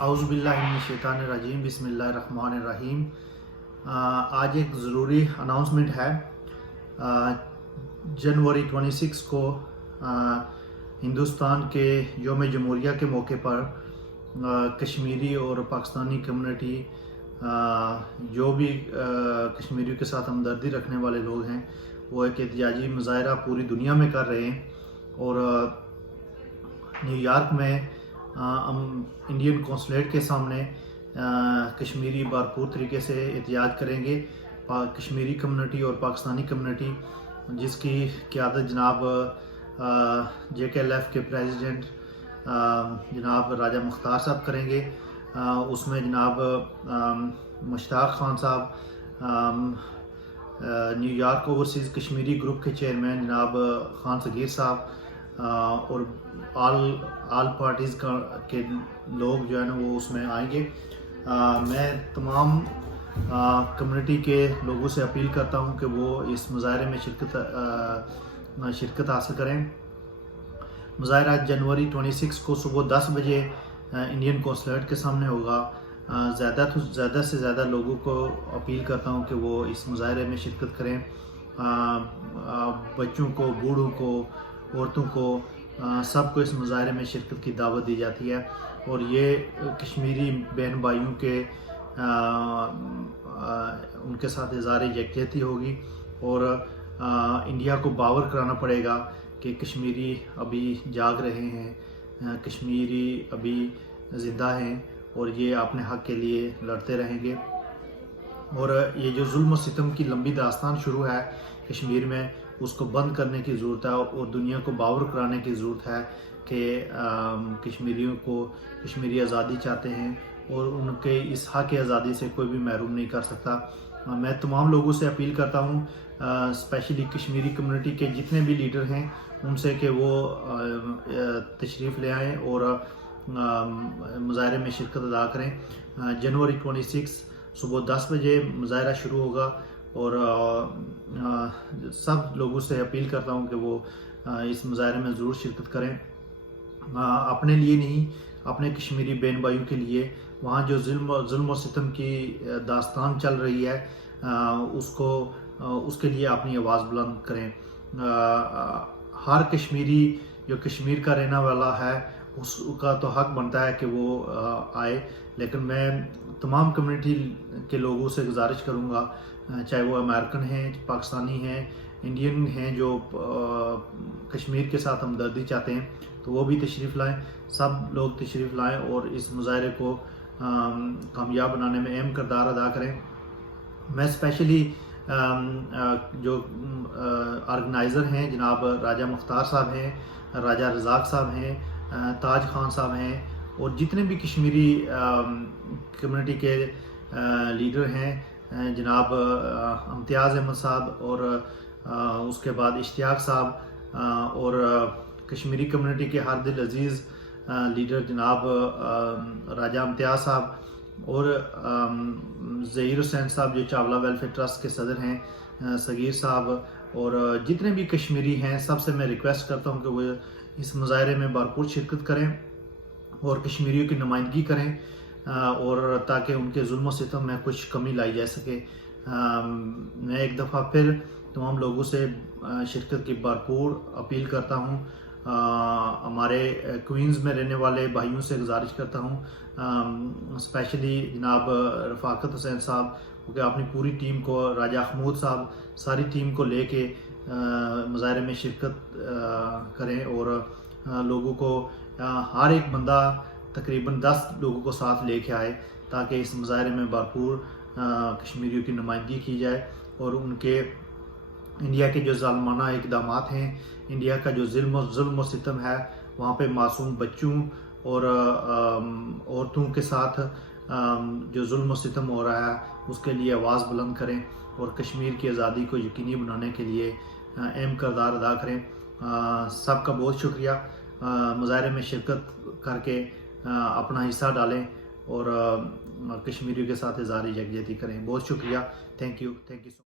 اعوذ باللہ من الشیطان الرجیم، بسم اللہ الرحمن الرحیم۔ آج ایک ضروری اناؤنسمنٹ ہے۔ جنوری 26 کو ہندوستان کے یوم جمہوریہ کے موقع پر کشمیری اور پاکستانی کمیونٹی، جو بھی کشمیریوں کے ساتھ ہمدردی رکھنے والے لوگ ہیں، وہ ایک احتجاجی مظاہرہ پوری دنیا میں کر رہے ہیں اور نیو یارک میں انڈین قونصلیٹ کے سامنے کشمیری بھرپور طریقے سے احتجاج کریں گے۔ کشمیری کمیونٹی اور پاکستانی کمیونٹی، جس کی قیادت جناب JKLF کے پریزیڈنٹ جناب راجہ مختار صاحب کریں گے۔ اس میں جناب مشتاق خان صاحب، new York overseas Kashmiri group کے چیئرمین جناب خان صغیر صاحب، اور آل پارٹیز کے لوگ جو ہے نا وہ اس میں آئیں گے۔ میں تمام کمیونٹی کے لوگوں سے اپیل کرتا ہوں کہ وہ اس مظاہرے میں شرکت حاصل کریں۔ مظاہرہ جنوری 26 کو صبح 10 بجے انڈین قونصلیٹ کے سامنے ہوگا۔ زیادہ سے زیادہ لوگوں کو اپیل کرتا ہوں کہ وہ اس مظاہرے میں شرکت کریں۔ بچوں کو، بوڑھوں کو، عورتوں کو، سب کو اس مظاہرے میں شرکت کی دعوت دی جاتی ہے، اور یہ کشمیری بہن بھائیوں کے ان کے ساتھ اظہار یکجہتی ہوگی، اور انڈیا کو باور کرانا پڑے گا کہ کشمیری ابھی جاگ رہے ہیں، کشمیری ابھی زندہ ہیں، اور یہ اپنے حق کے لیے لڑتے رہیں گے۔ اور یہ جو ظلم و ستم کی لمبی داستان شروع ہے کشمیر میں، اس کو بند کرنے کی ضرورت ہے، اور دنیا کو باور کرانے کی ضرورت ہے کہ کشمیریوں کو، کشمیری آزادی چاہتے ہیں، اور ان کے اس حق آزادی سے کوئی بھی محروم نہیں کر سکتا۔ میں تمام لوگوں سے اپیل کرتا ہوں، اسپیشلی کشمیری کمیونٹی کے جتنے بھی لیڈر ہیں، ان سے کہ وہ تشریف لے آئیں اور مظاہرے میں شرکت ادا کریں۔ جنوری 26 صبح 10 بجے مظاہرہ شروع ہوگا، اور سب لوگوں سے اپیل کرتا ہوں کہ وہ اس مظاہرے میں ضرور شرکت کریں، اپنے لیے نہیں، اپنے کشمیری بہن بھائیوں کے لیے۔ وہاں جو ظلم و ستم کی داستان چل رہی ہے، اس کے لیے اپنی آواز بلند کریں۔ ہر کشمیری جو کشمیر کا رہنے والا ہے، اس کا تو حق بنتا ہے کہ وہ آئے، لیکن میں تمام کمیونٹی کے لوگوں سے گزارش کروں گا، چاہے وہ امریکن ہیں، پاکستانی ہیں، انڈین ہیں، جو کشمیر کے ساتھ ہمدردی چاہتے ہیں، تو وہ بھی تشریف لائیں، سب لوگ تشریف لائیں، اور اس مظاہرے کو کامیاب بنانے میں اہم کردار ادا کریں۔ میں اسپیشلی جو آرگنائزر ہیں جناب راجہ مختار صاحب ہیں، راجہ رزاق صاحب ہیں، تاج خان صاحب ہیں، اور جتنے بھی کشمیری کمیونٹی کے لیڈر ہیں، جناب امتیاز احمد صاحب، اور اس کے بعد اشتیاق صاحب، اور کشمیری کمیونٹی کے ہر دل عزیز لیڈر جناب راجہ امتیاز صاحب، اور ظہیر حسین صاحب جو چاولہ ویلفیئر ٹرسٹ کے صدر ہیں، صغیر صاحب، اور جتنے بھی کشمیری ہیں، سب سے میں ریکویسٹ کرتا ہوں کہ وہ اس مظاہرے میں بھرپور شرکت کریں اور کشمیریوں کی نمائندگی کریں، اور تاکہ ان کے ظلم و ستم میں کچھ کمی لائی جا سکے۔ میں ایک دفعہ پھر تمام لوگوں سے شرکت کی بھرپور اپیل کرتا ہوں۔ ہمارے کوئنز میں رہنے والے بھائیوں سے گزارش کرتا ہوں، اسپیشلی جناب رفاقت حسین صاحب، کیونکہ اپنی پوری ٹیم کو، راجہ حمود صاحب، ساری ٹیم کو لے کے مظاہرے میں شرکت کریں، اور لوگوں کو، ہر ایک بندہ تقریباً 10 لوگوں کو ساتھ لے کے آئے، تاکہ اس مظاہرے میں بھرپور کشمیریوں کی نمائندگی کی جائے، اور ان کے انڈیا کے جو ظالمانہ اقدامات ہیں، انڈیا کا جو ظلم و ستم ہے، وہاں پہ معصوم بچوں اور عورتوں کے ساتھ جو ظلم و ستم ہو رہا ہے، اس کے لیے آواز بلند کریں، اور کشمیر کی آزادی کو یقینی بنانے کے لیے اہم کردار ادا کریں۔ سب کا بہت شکریہ، مظاہرے میں شرکت کر کے اپنا حصہ ڈالیں، اور کشمیریوں کے ساتھ اظہار یکجہتی کریں۔ بہت شکریہ، تھینک یو سو